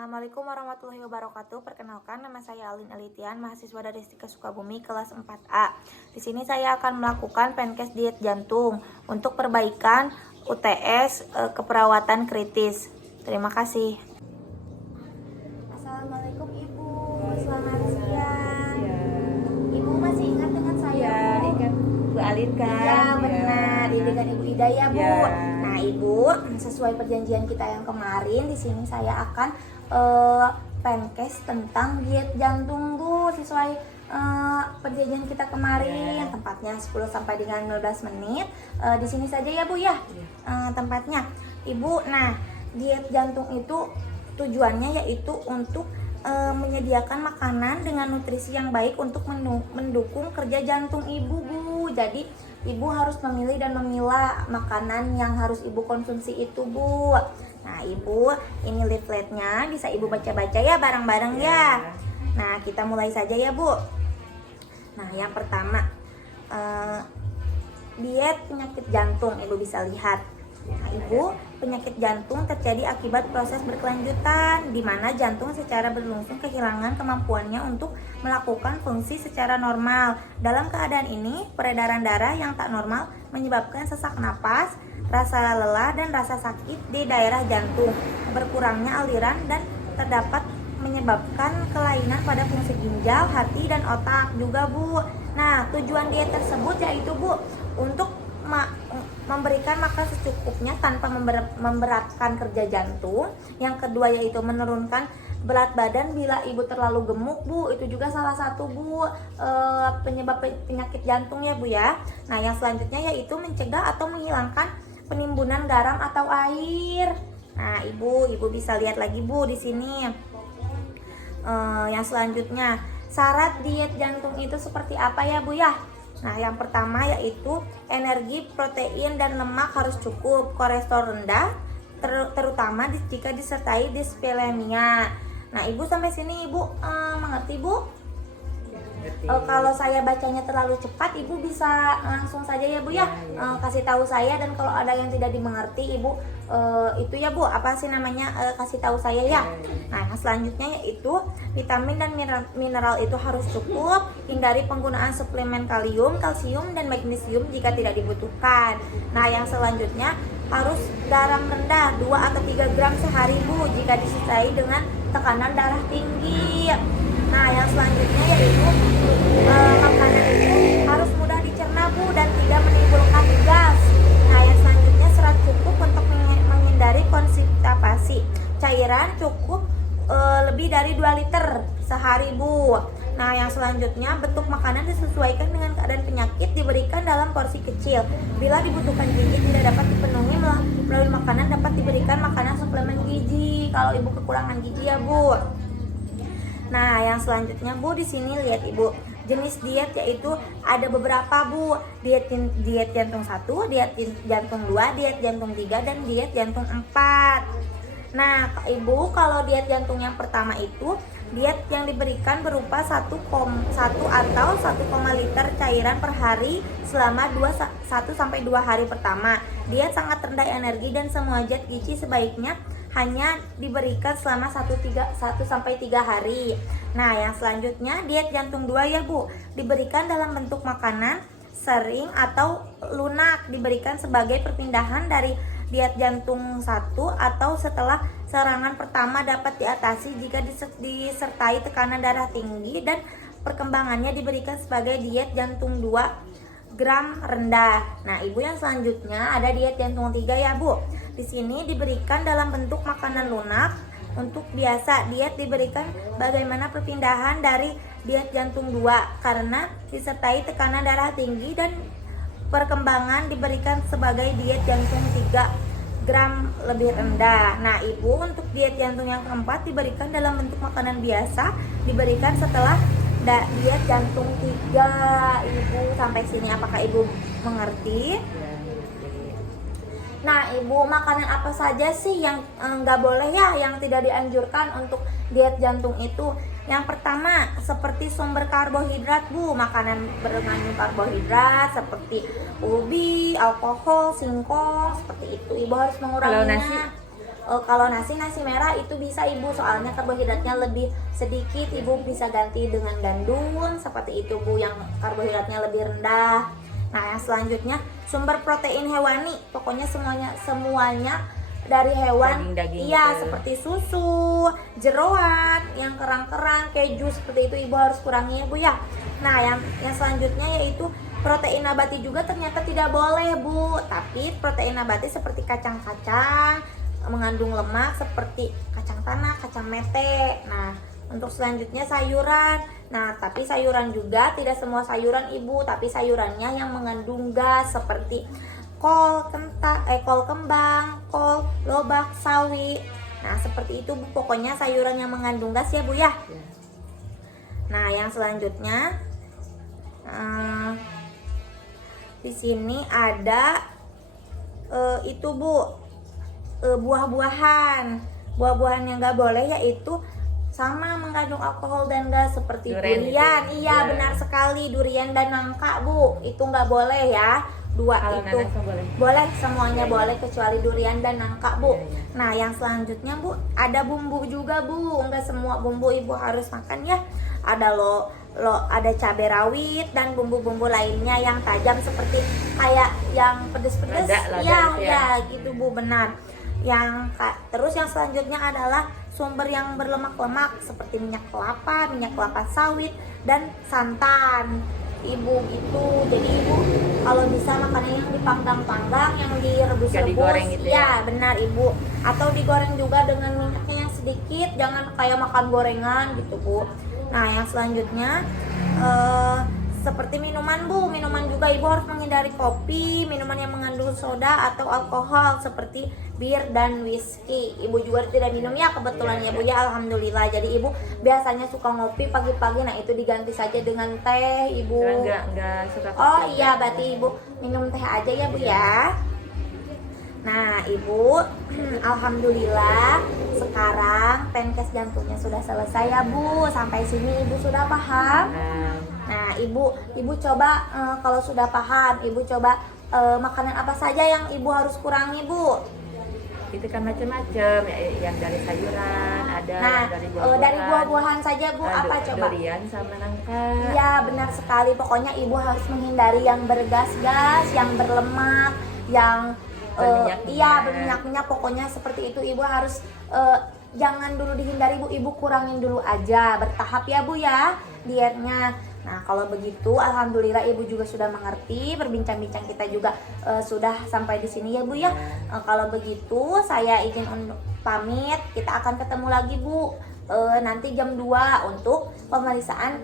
Assalamualaikum warahmatullahi wabarakatuh. Perkenalkan, nama saya Alin Elitian, mahasiswa dari Stika Sukabumi kelas 4A. Di sini saya akan melakukan penkes diet jantung untuk perbaikan UTS keperawatan kritis. Terima kasih. Assalamualaikum Ibu, selamat siang. Ibu masih ingat dengan saya? Ya, ingat Bu Alin kan? Ya, benar. Ini dengan Ibu Ida ya, Bu. Ya. Nah, Ibu, sesuai perjanjian kita yang kemarin, di sini saya akan penkes tentang diet jantung, Bu. Sesuai perjanjian kita kemarin, tempatnya 10 sampai dengan 15 menit. Di sini saja ya, Bu ya. Tempatnya. Ibu, nah, diet jantung itu tujuannya yaitu untuk menyediakan makanan dengan nutrisi yang baik untuk mendukung kerja jantung Ibu, Bu. Jadi Ibu harus memilih dan memilah makanan yang harus Ibu konsumsi itu, Bu. Nah, Ibu, ini leafletnya bisa Ibu baca-baca ya bareng-bareng ya. Nah, kita mulai saja ya, Bu. Nah, yang pertama, diet penyakit jantung, Ibu bisa lihat. Nah, Ibu, penyakit jantung terjadi akibat proses berkelanjutan di mana jantung secara berlangsung kehilangan kemampuannya untuk melakukan fungsi secara normal. Dalam keadaan ini, peredaran darah yang tak normal menyebabkan sesak napas, rasa lelah dan rasa sakit di daerah jantung, berkurangnya aliran dan terdapat menyebabkan kelainan pada fungsi ginjal, hati dan otak juga, Bu. Nah, tujuan diet tersebut yaitu, Bu, untuk memberikan makan secukupnya tanpa memberatkan kerja jantung. Yang kedua yaitu menurunkan berat badan bila Ibu terlalu gemuk, Bu. Itu juga salah satu, Bu, penyebab penyakit jantung ya, Bu ya. Nah, yang selanjutnya yaitu mencegah atau menghilangkan penimbunan garam atau air. Nah, Ibu bisa lihat lagi, Bu, di sini. Yang selanjutnya, syarat diet jantung itu seperti apa ya, Bu ya? Nah, yang pertama yaitu energi, protein, dan lemak harus cukup, kolesterol rendah, terutama jika disertai dispelemia. Nah, Ibu sampai sini Ibu mengerti, Bu? Kalau saya bacanya terlalu cepat, Ibu bisa langsung saja ya, Bu ya, kasih tahu saya. Dan kalau ada yang tidak dimengerti, Ibu itu ya, Bu, apa sih namanya, kasih tahu saya ya. Nah, selanjutnya yaitu vitamin dan mineral itu harus cukup. Hindari penggunaan suplemen kalium, kalsium, dan magnesium jika tidak dibutuhkan. Nah, yang selanjutnya harus garam rendah 2 atau 3 gram sehari, Bu, jika disertai dengan tekanan darah tinggi. Nah, yang selanjutnya yaitu makanan itu harus mudah dicerna, Bu, dan tidak menimbulkan gas. Nah, yang selanjutnya serat cukup untuk menghindari konstipasi. Cairan cukup lebih dari 2 liter sehari, Bu. Nah, yang selanjutnya bentuk makanan disesuaikan dengan keadaan penyakit, diberikan dalam porsi kecil. Bila dibutuhkan gizi tidak dapat dipenuhi melalui makanan, dapat diberikan makanan suplemen gizi kalau Ibu kekurangan gizi ya, Bu. Nah, yang selanjutnya, Bu, di sini lihat Ibu, jenis diet yaitu ada beberapa, Bu. Diet jantung 1, diet jantung 2, diet jantung 3, dan diet jantung 4. Nah, Ibu, kalau diet jantung yang pertama itu diet yang diberikan berupa 1 atau 1, liter cairan per hari selama 1 sampai 2 hari pertama. Diet sangat rendah energi dan semua zat gizi sebaiknya hanya diberikan selama 1 sampai 3 hari. Nah, yang selanjutnya diet jantung 2 ya, Bu. Diberikan dalam bentuk makanan sering atau lunak, diberikan sebagai perpindahan dari diet jantung 1 atau setelah serangan pertama, dapat diatasi jika disertai tekanan darah tinggi, dan perkembangannya diberikan sebagai diet jantung 2 gram rendah. Nah, Ibu, yang selanjutnya ada diet jantung 3 ya, Bu. Di sini diberikan dalam bentuk makanan lunak. Untuk biasa diet diberikan bagaimana perpindahan dari diet jantung 2 karena disertai tekanan darah tinggi, dan perkembangan diberikan sebagai diet jantung 3 gram lebih rendah. Nah, Ibu, untuk diet jantung yang keempat diberikan dalam bentuk makanan biasa, diberikan setelah diet jantung 3. Ibu sampai sini apakah Ibu mengerti? Nah, Ibu, makanan apa saja sih yang nggak boleh ya, yang tidak dianjurkan untuk diet jantung itu? Yang pertama, seperti sumber karbohidrat, Bu. Makanan mengandung karbohidrat seperti ubi, alkohol, singkong, seperti itu. Ibu harus menguranginya. Kalau nasi? Kalau nasi merah itu bisa ibu, soalnya karbohidratnya lebih sedikit, ibu bisa ganti dengan gandum seperti itu bu, yang karbohidratnya lebih rendah. Nah yang selanjutnya sumber protein hewani, pokoknya semuanya dari hewan. Daging-daging Iya gitu. seperti susu, jeroan, yang kerang-kerang, keju seperti itu ibu harus kurangi ya bu ya. Nah yang selanjutnya yaitu protein nabati juga ternyata tidak boleh bu, tapi protein nabati seperti kacang-kacang mengandung lemak seperti kacang tanah, kacang mete. Nah untuk selanjutnya sayuran. Nah tapi sayuran juga tidak semua sayuran ibu, tapi sayurannya yang mengandung gas seperti kol kembang, kol lobak, sawi. Nah seperti itu bu, pokoknya sayuran yang mengandung gas ya bu ya. Nah yang selanjutnya di sini ada itu bu, buah-buahan yang nggak boleh yaitu sama mengandung alkohol dan gas seperti durian. Iya benar sekali, durian dan nangka bu, itu nggak boleh ya. Kalau Itu boleh. boleh, semuanya boleh kecuali durian dan nangka bu. Iya. Nah yang selanjutnya bu, ada bumbu juga bu, nggak semua bumbu ibu harus makan ya. Ada ada cabai rawit dan bumbu-bumbu lainnya yang tajam seperti kayak yang pedes-pedes. Lada Iya gitu ya gitu bu, benar. Terus yang selanjutnya adalah sumber yang berlemak-lemak seperti minyak kelapa sawit dan santan ibu gitu. Jadi ibu kalau bisa makannya yang dipanggang-panggang, yang direbus-rebus digoreng gitu ya benar ibu, atau digoreng juga dengan minyaknya yang sedikit, jangan kayak makan gorengan gitu bu. Nah yang selanjutnya seperti minuman bu, minuman juga ibu harus menghindari kopi, minuman yang mengandung soda atau alkohol seperti bir dan whisky. Ibu juga tidak minum ya kebetulan ya bu ya, alhamdulillah. Jadi ibu biasanya suka ngopi pagi-pagi, nah itu diganti saja dengan teh ibu. Enggak suka kopi. Oh iya berarti ibu minum teh aja ya bu ya. Nah ibu alhamdulillah sekarang penkes jantungnya sudah selesai ya bu. Sampai sini ibu sudah paham? Nah ibu coba kalau sudah paham, ibu coba makanan apa saja yang ibu harus kurangi bu? Itu kan macam-macam ya, yang dari sayuran ada, Nah yang dari buah-buahan. dari buah-buahan saja bu, apa coba? Durian sama nangka. Iya benar sekali, pokoknya ibu harus menghindari yang bergas-gas, yang berlemak, yang berminyak-minyak, pokoknya seperti itu ibu harus jangan dulu dihindari bu, ibu kurangin dulu aja, bertahap ya bu ya dietnya. Nah kalau begitu alhamdulillah ibu juga sudah mengerti, berbincang-bincang kita juga sudah sampai di sini ya bu ya. Kalau begitu saya izin untuk pamit, kita akan ketemu lagi bu nanti jam 2 untuk pemeriksaan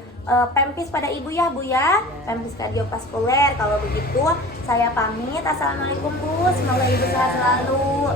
pempis pada ibu ya bu ya, pempis kardiovaskuler. Kalau begitu saya pamit, assalamualaikum bu, semoga ibu sehat selalu.